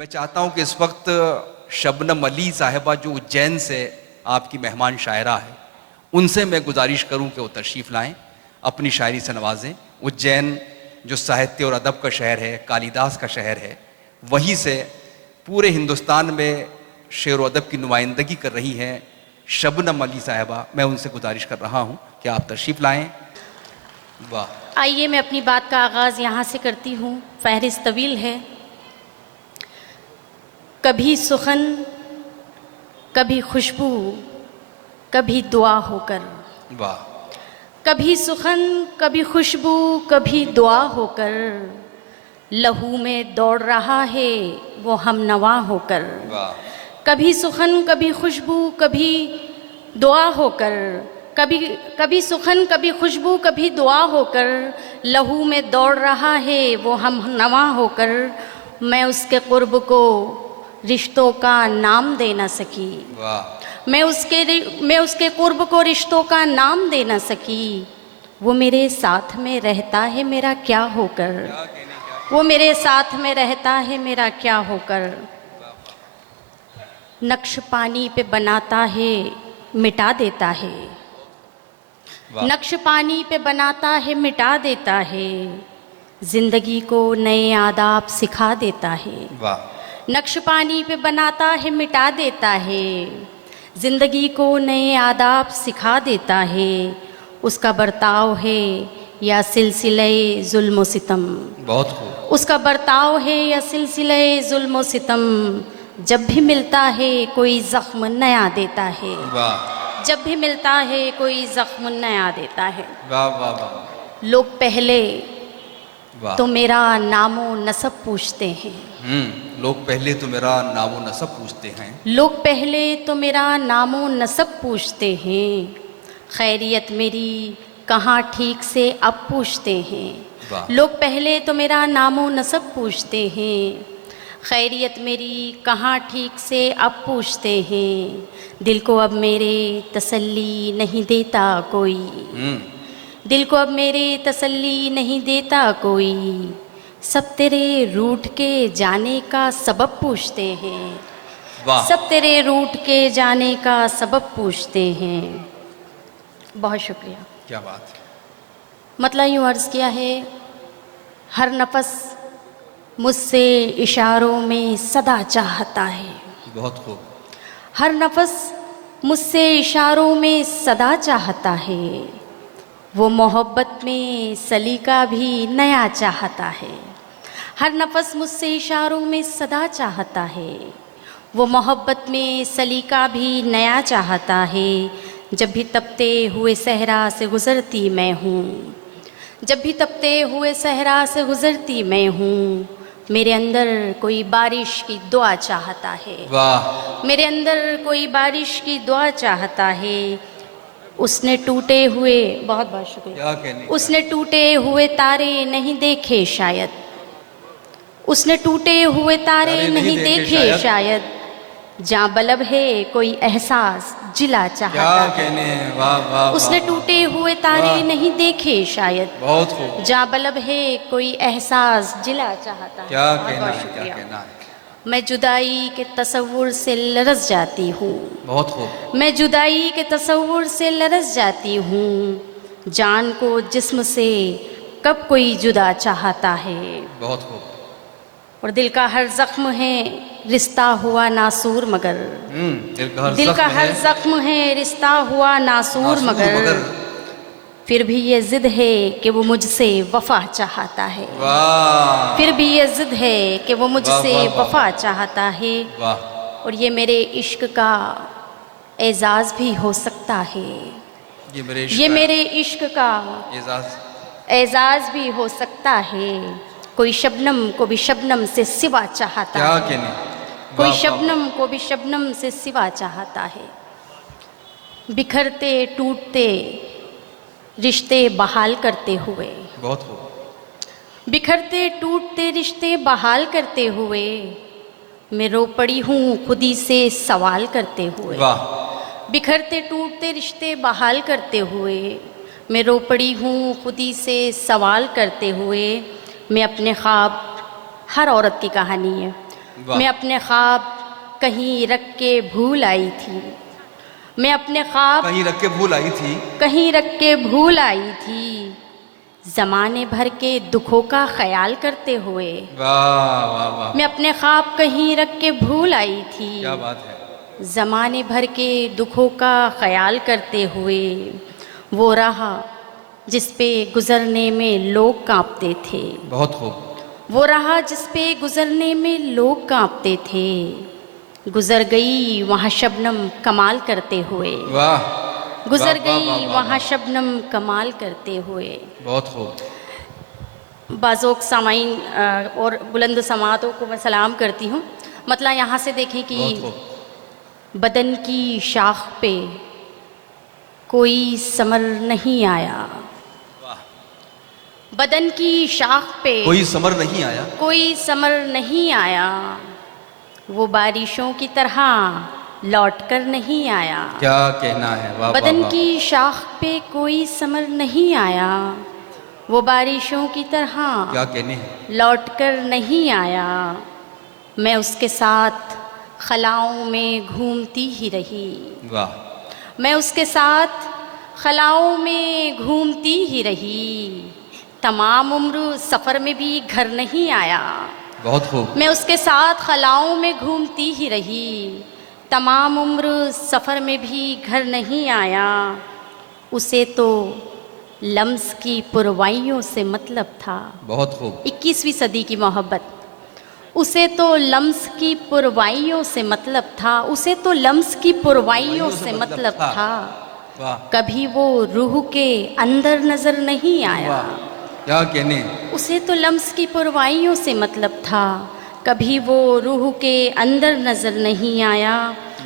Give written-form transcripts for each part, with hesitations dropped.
मैं चाहता हूं कि इस वक्त शबनम अली साहिबा जो उज्जैन से आपकी मेहमान शायरा है, उनसे मैं गुजारिश करूं कि वो तशरीफ़ लाएं, अपनी शायरी से नवाजें। उज्जैन जो साहित्य और अदब का शहर है, कालिदास का शहर है, वहीं से पूरे हिंदुस्तान में शेर व अदब की नुमाइंदगी कर रही हैं शबनम अली साहिबा। मैं उनसे गुजारिश कर रहा हूं कि आप तशरीफ़ लाएं। वाह। आइए मैं अपनी बात का आगाज़ यहाँ से करती हूँ। फहरिस्त तवील है। कभी सुखन, कभी खुशबू, कभी दुआ होकर। वाह। कभी सुखन, कभी खुशबू, कभी दुआ होकर, लहू में दौड़ रहा है वो हमनवा होकर। वाह। कभी सुखन, कभी खुशबू, कभी दुआ होकर, कभी सुखन, कभी खुशबू, कभी दुआ होकर, लहू में दौड़ रहा है वो हमनवा होकर। मैं उसके कुर्ब को रिश्तों का नाम दे न सकी। वाह। मैं उसके कुर्ब को रिश्तों का नाम दे न सकी। वो मेरे साथ में रहता है मेरा क्या होकर। वो मेरे साथ में रहता है मेरा क्या होकर। नक्श पानी पे बनाता है मिटा देता है। नक्श पानी पे बनाता है मिटा देता है। जिंदगी को नए आदाब सिखा देता है। वाह। नक्श पानी पे बनाता है मिटा देता है। जिंदगी को नए आदाब सिखा देता है। उसका बर्ताव है या सिलसिले जुल्म सितम। बहुत खूब। उसका बर्ताव है या सिलसिले जुल्म सितम। जब भी मिलता है कोई जख्म नया देता है। वाह। जब भी मिलता है कोई जख्म नया देता है। वाह वाह वाह। लोग पहले वाह। तो मेरा नामो नसब पूछते हैं। लोग पहले तो मेरा नामो नसब पूछते हैं। लोग पहले तो मेरा नामो नसब पूछते हैं। खैरियत मेरी कहाँ ठीक से अब पूछते हैं। वाह। लोग पहले तो मेरा नामो नसब पूछते हैं। खैरियत मेरी कहाँ ठीक से अब पूछते हैं। दिल को अब मेरे तसल्ली नहीं देता कोई। दिल को अब मेरे तसल्ली नहीं देता कोई। सब तेरे रूठ के जाने का सबब पूछते हैं। वाह। सब तेरे रूठ के जाने का सबब पूछते हैं। बहुत शुक्रिया। क्या बात है। मतलब यूँ अर्ज़ किया है, हर नफस मुझसे इशारों में सदा चाहता है। बहुत खूब। हर नफस मुझसे इशारों में सदा चाहता है। वो मोहब्बत में सलीका भी नया चाहता है। हर नफस मुझसे इशारों में सदा चाहता है। वो मोहब्बत में सलीका भी नया चाहता है। जब भी तपते हुए सहरा से गुज़रती मैं हूँ। जब भी तपते हुए सहरा से गुज़रती मैं हूँ। मेरे अंदर कोई बारिश की दुआ चाहता है। वाह। मेरे अंदर कोई बारिश की दुआ चाहता है। उसने टूटे हुए, बहुत बहुत शुक्रिया। क्या कहने। उसने टूटे हुए तारे नहीं देखे शायद। उसने टूटे हुए तारे नहीं देखे शायद। जहाँ बलब है कोई एहसास जिला चाहता क्या है। कहने। वाह वाह। उसने टूटे हुए तारे नहीं देखे शायद। बहुत खूब। जहाँ बलब है कोई एहसास जिला चाहता है। क्या बहुत कहना बहुत है। क्या शुक्रिया। कहना है। मैं जुदाई के तसव्वुर से लरस जाती हूँ। बहुत खूब। मैं जुदाई के तसव्वुर से लरस जाती हूँ। जान को जिस्म से कब कोई जुदा चाहता है। बहुत खूब। और दिल का हर जख्म है रिश्ता हुआ नासूर मगर। दिल का हर जख्म है रिश्ता हुआ नासूर मगर। फिर भी ये जिद है कि वो मुझसे वफा चाहता है। वाह। फिर भी ये जिद है कि वो मुझसे वाह, वाह, वाह। वफा चाहता है। वाह। और ये मेरे इश्क का एजाज़ भी हो सकता है। ये मेरे इश्क का एजाज़ भी हो सकता है। कोई शबनम को भी शबनम से सिवा चाहता क्या है। कहने। कोई शबनम को भी शबनम से सिवा चाहता है। बिखरते टूटते रिश्ते बहाल करते हुए। बहुत खूब। बिखरते टूटते रिश्ते बहाल करते हुए। मैं रो पड़ी हूँ खुदी से सवाल करते हुए। वाह। बिखरते टूटते रिश्ते बहाल करते हुए। मैं रो पड़ी हूँ खुदी से सवाल करते हुए। मैं अपने ख्वाब, हर औरत की कहानी है, वाह। मैं अपने ख्वाब कहीं रख के भूल आई थी। मैं अपने ख्वाब कहीं रख के भूल आई थी। कहीं रख के भूल आई थी, ज़माने भर के दुखों का ख्याल करते हुए। वाह वाह वाह, मैं अपने ख्वाब कहीं रख के भूल आई थी, क्या बात है। ज़माने भर के दुखों का ख्याल करते हुए। वो राह जिस पे गुज़रने में लोग कांपते थे। बहुत खूब। वो राह जिस पे गुज़रने में लोग कांपते थे, गुज़र गई वहाँ शबनम कमाल करते हुए। वाह, गुज़र वाह, वाह, वाह, गई वाह, वहाँ वाह। शबनम कमाल करते हुए। बहुत खूब। बाज़ोक सामाइन और बुलंद समातों को मैं सलाम करती हूँ। मतलब यहाँ से देखें कि बहुत खूब। बदन की शाख पे कोई समर नहीं आया। बदन की शाख पे कोई समर नहीं आया। कोई समर नहीं आया। वो बारिशों की तरह लौट कर नहीं आया। क्या कहना है, वाह वाह बदन वाह। की शाख पे कोई समर नहीं आया। वो बारिशों की तरह क्या कहने हैं। लौट कर नहीं आया। मैं उसके साथ खलाओं में घूमती ही रही। वाह, मैं उसके साथ खलाओं में घूमती ही रही। तमाम उम्र सफ़र में भी घर नहीं आया। बहुत खूब। मैं उसके साथ खलाओं में घूमती ही रही। तमाम उम्र सफ़र में भी घर नहीं आया। उसे तो लम्स की पुरवाइयों से मतलब था। बहुत खूब। 21वीं सदी की मोहब्बत। उसे तो लम्स की पुरवाइयों से मतलब था। उसे तो लम्स की पुरवाइयों से मतलब था। वाह कभी वो रूह के अंदर नज़र नहीं आया। वाह, क्या कहने। उसे तो लम्स की पुरवाइयों से मतलब था। कभी वो रूह के अंदर नज़र नहीं आया।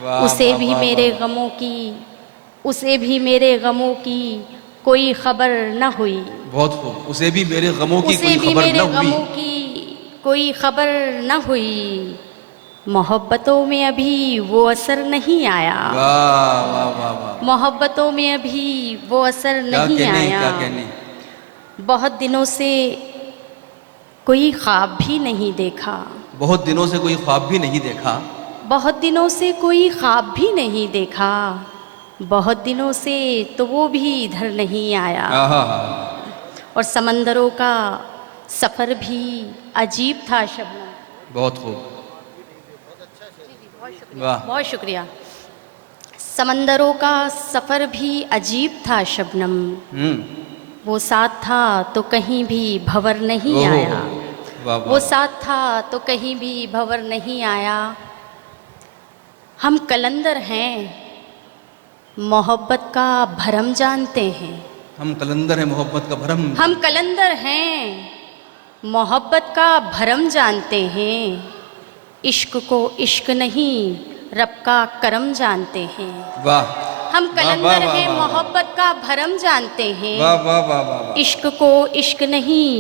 वाह, उसे वाह, भी वाह, मेरे वाह। गमों की उसे भी मेरे गमों की कोई खबर न हुई। बहुत खूब। उसे भी मेरे गमों की उसे कोई भी खबर न मेरे हुई। गमों की कोई खबर न हुई। मोहब्बतों में अभी वो असर नहीं आया। वाह वाह वाह वाह, मोहब्बतों में अभी वो असर क्या नहीं कहने, आया। क्या कहने। बहुत दिनों से कोई ख्वाब भी नहीं देखा। बहुत दिनों से कोई ख्वाब भी नहीं देखा। बहुत दिनों से कोई ख्वाब भी नहीं देखा। बहुत दिनों से तो वो भी इधर नहीं आया। आहा, और समंदरों का सफ़र भी अजीब था शबनम। बहुत खूब। वाह, बहुत शुक्रिया। समंदरों का सफ़र भी अजीब था शबनम। वो साथ था तो कहीं भी भंवर नहीं ओहो, आया। वाह वो वाह। साथ था तो कहीं भी भंवर नहीं आया। हम कलंदर हैं, मोहब्बत का भरम जानते हैं। हम कलंदर है मोहब्बत का भरम। हम कलंदर हैं, मोहब्बत का भरम जानते हैं। इश्क को इश्क नहीं, रब का करम जानते हैं। वाह, हम वाह, कलंदर वाह, वाह, हैं, वाह, मोहब्बत का भरम जानते हैं। वाह वाह वाह वाह वाह। इश्क को इश्क नहीं,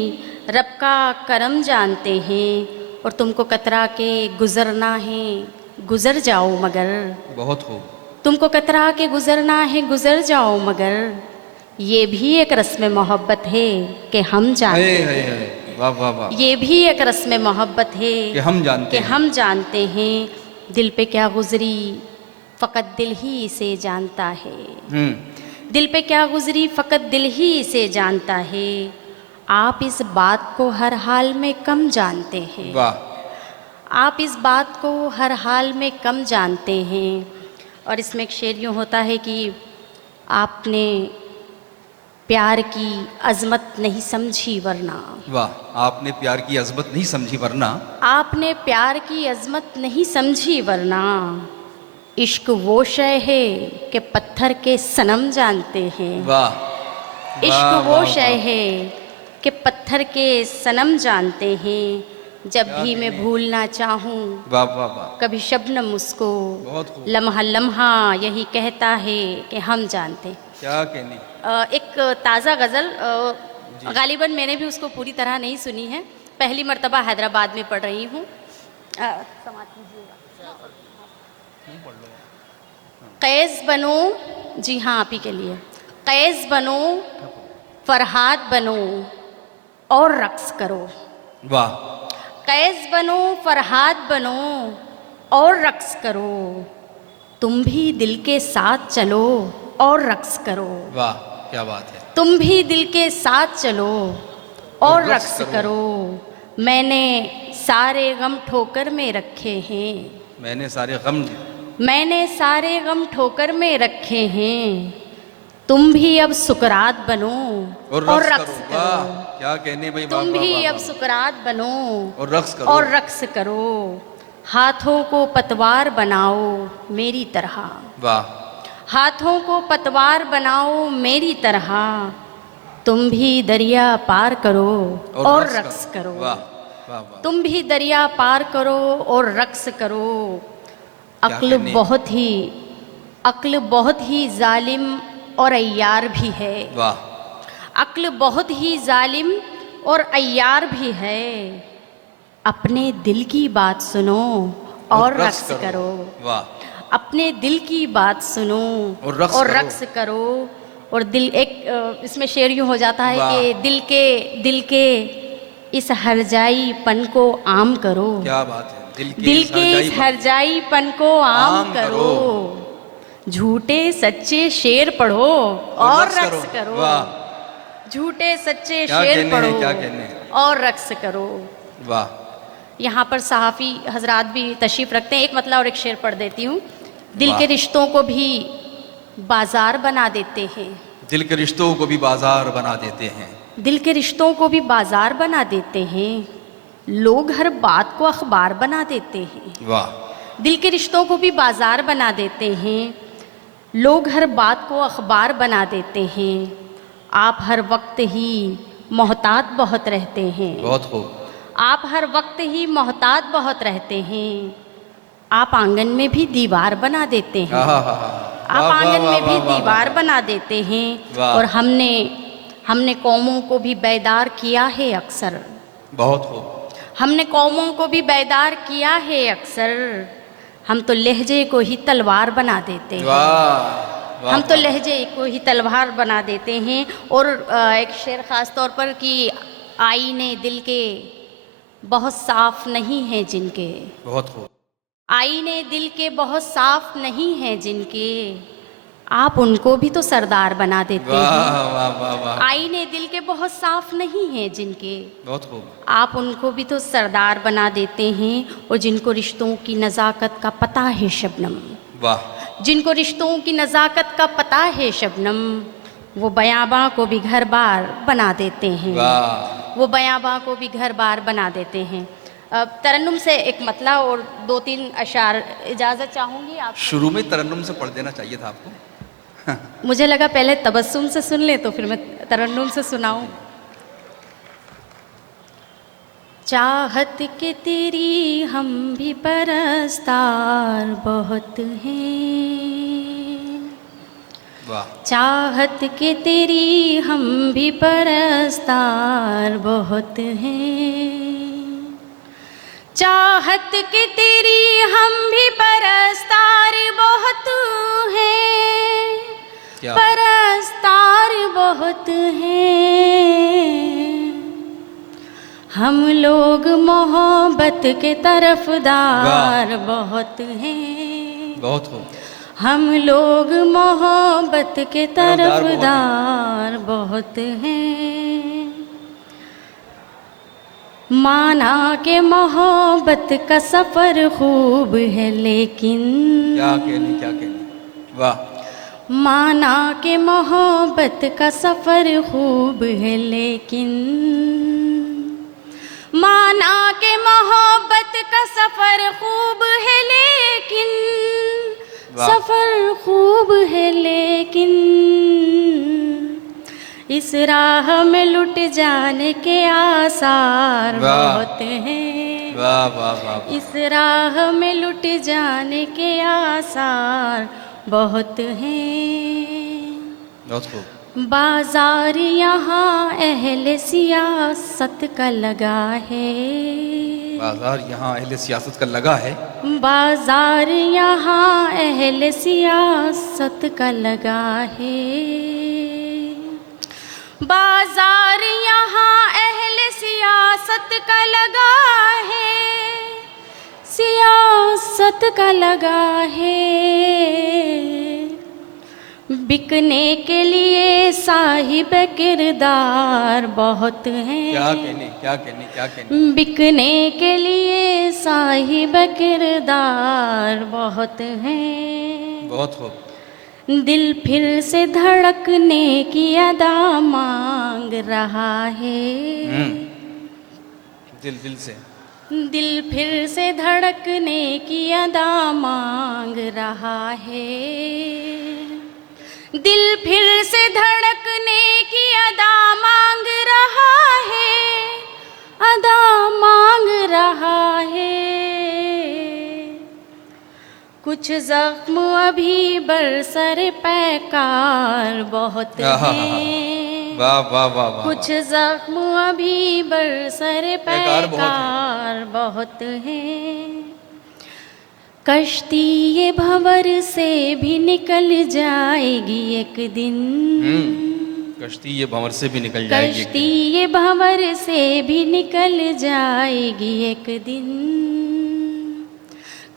रब का करम जानते हैं। और तुमको कतरा के गुज़रना है, गुज़र जाओ मगर। बहुत खूब। तुमको कतरा के गुज़रना है, गुज़र जाओ मगर। ये भी एक रस्म मोहब्बत है कि हम जानते है हैं। है, वाह वाह वाह। ये भी एक रस्म मोहब्बत है कि हम जानते कि हैं। हम जानते हैं। दिल पे क्या गुज़री फ़कत दिल ही इसे जानता है। दिल पे क्या गुज़री फ़कत दिल ही इसे जानता है। आप इस बात को हर हाल में कम जानते हैं। वाह, आप इस बात को हर हाल में कम जानते हैं। और इसमें एक शेर यूँ होता है कि आपने प्यार की अज़मत नहीं समझी वरना। वाह, आपने प्यार की अज़मत नहीं समझी वरना। आपने प्यार की अज़मत नहीं समझी वरना। इश्क वो शय है कि पत्थर के सनम जानते हैं। वाह, इश्क वाह, वो वाह, शय वाह। है कि पत्थर के सनम जानते हैं। जब क्या भी मैं कहने। भूलना चाहूँ वाह वाह वाह, कभी शबनम उसको बहुत खूब। लम्हा लम्हा यही कहता है कि हम जानते हैं। क्या कहने। एक ताज़ा गज़ल, गालिबन मैंने भी उसको पूरी तरह नहीं सुनी है। पहली मर्तबा हैदराबाद में पढ़ रही हूँ। समाप्त कीजिएगा। कैस बनो, जी हाँ आप ही के लिए। कैस बनो, फरहाद बनो और रक्स करो। वाह, कैस बनो फरहाद बनो और रक्स करो, तुम भी दिल के साथ चलो और रक्स करो। वाह क्या बात है। तुम भी दिल के साथ चलो और और रक्स रक्स करो। मैंने सारे गम ठोकर में रखे हैं, मैंने सारे गम मैंने सारे गम ठोकर में रखे हैं, तुम भी अब सुकरात बनो और रक्स करो। वाह करो। क्या कहने भाई, वाह तुम वाह भी वाह अब वाह। सुकरात बनो और रक्स करो। और रक्स करो। हाथों को पतवार बनाओ मेरी तरह, वाह हाथों को पतवार बनाओ मेरी तरह, तुम भी दरिया पार करो और रक्स करो। वाह वाह वाह। तुम भी दरिया पार करो और रक्स करो। अक्ल कहने। बहुत ही, अक्ल बहुत ही जालिम और अय्यार भी है। वाह अक्ल बहुत ही जालिम और अय्यार भी है। अपने दिल की बात सुनो और रक्स करो। वाह अपने दिल की बात सुनो और रक्स करो। करो। और दिल एक इसमें शेर यूँ हो जाता है वाह। कि दिल के इस हरजाईपन को आम करो। क्या बात है। दिल के इस हरजाईपन को आम करो। झूठे सच्चे शेर पढ़ो और रक्स करो। वाह झूठे सच्चे क्या शेर कहने पढ़ो हैं, क्या कहने हैं। और रक्स करो। वाह यहाँ पर सहाफ़ी हजरात भी तशरीफ़ रखते हैं। एक मतला और एक शेर पढ़ देती हूँ। दिल वाह। के रिश्तों को भी बाजार बना देते हैं, दिल के रिश्तों को भी बाजार बना देते हैं। दिल के रिश्तों को भी बाजार बना देते हैं, लोग हर बात को अखबार बना देते हैं। वाह दिल के रिश्तों को भी बाजार बना देते हैं, लोग हर बात को अखबार बना देते हैं। आप हर वक्त ही मोहतात बहुत रहते हैं, बहुत खूब। आप हर वक्त ही मोहतात बहुत रहते हैं। आप आंगन में भी दीवार बना देते हैं, आप आंगन में भी दीवार बना देते हैं। वाह। और हमने कौमों को भी बेदार किया है अक्सर, बहुत खूब। हमने कौमों को भी बेदार किया है अक्सर। हम तो लहजे को ही तलवार बना देते हैं, वाह हम तो लहजे को ही तलवार बना देते हैं। और एक शेर ख़ास तौर पर कि आईने दिल के बहुत साफ नहीं हैं जिनके, बहुत खूब। आईने दिल के बहुत साफ नहीं हैं जिनके, आप उनको भी तो सरदार बना देते वाह हैं। वाह वाह वाह। आईने दिल के बहुत साफ नहीं हैं जिनके, बहुत खूब। आप उनको भी तो सरदार बना देते हैं। और जिनको रिश्तों की नज़ाकत का पता है शबनम, वाह जिनको रिश्तों की नज़ाकत का पता है शबनम, वो बयाबां को भी घर बार बना देते हैं, वाह। वो बयाबां को भी घर बार बना देते हैं। तरन्नुम से एक मतला और 2-3 अशार इजाज़त चाहूँगी आप। शुरू में तरन्नुम से पढ़ देना चाहिए था आपको। मुझे लगा पहले तबस्सुम से सुन ले तो फिर मैं तरन्नुम से सुनाऊं। चाहत के तेरी हम भी परस्तार बहुत हैं, वाह चाहत के तेरी हम भी परस्तार बहुत हैं, चाहत के तेरी हम भी परस्तार बहुत हैं, क्या परस्तार बहुत हैं। हम लोग मोहब्बत के तरफदार बहुत हैं, बहुत खूब। हम लोग मोहब्बत के तरफदार बहुत हैं। तरफदार बहुत हैं। माना के मोहब्बत का सफ़र खूब है लेकिन, क्या कहने वाह। माना के मोहब्बत का सफ़र खूब है लेकिन, माना के मोहब्बत का सफ़र खूब है लेकिन, वाह। सफ़र खूब है लेकिन, इस राह में लुट जाने के आसार वाह। बहुत हैं, वाह वाह वाह। इस राह में लुट जाने के आसार बहुत हैं। बहुत खूब। बाजार यहाँ अहले सियासत का लगा है, बाजार यहाँ अहले सियासत का लगा है, बाजार यहाँ अहले सियासत का लगा है, बाजार यहाँ अहले सियासत का लगा है, फुर्सत का लगा है, बिकने के लिए साहिब किरदार बहुत हैं। क्या कहने, क्या कहने, क्या कहने। बिकने के लिए साहिब किरदार बहुत हैं। बहुत खूब। दिल फिर से धड़कने की अदा मांग रहा है। दिल दिल से, दिल फिर से धड़कने की अदा मांग रहा है। दिल फिर से धड़कने की अदा मांग रहा है, अदा मांग रहा है। कुछ जख्म अभी बरसर पैकार बहुत हैं। वाह वाह वाह वाह। कुछ जख्म अभी बरसर पैकार पैकार बहुत हैं। कश्ती ये भंवर से भी निकल जाएगी एक दिन। कश्ती ये भंवर से भी निकल जाएगी। कश्ती ये भंवर से भी निकल जाएगी एक दिन।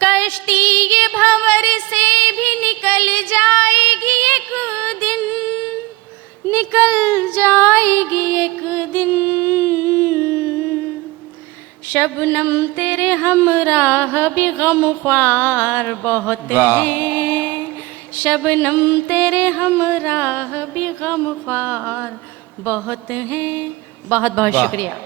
कश्ती ये भंवर से भी निकल जाएगी एक दिन, निकल जाएगी एक दिन। शबनम तेरे हमराह भी गमख्वार बहुत हैं। शबनम तेरे हमराह भी गमख्वार बहुत हैं। बहुत बहुत शुक्रिया।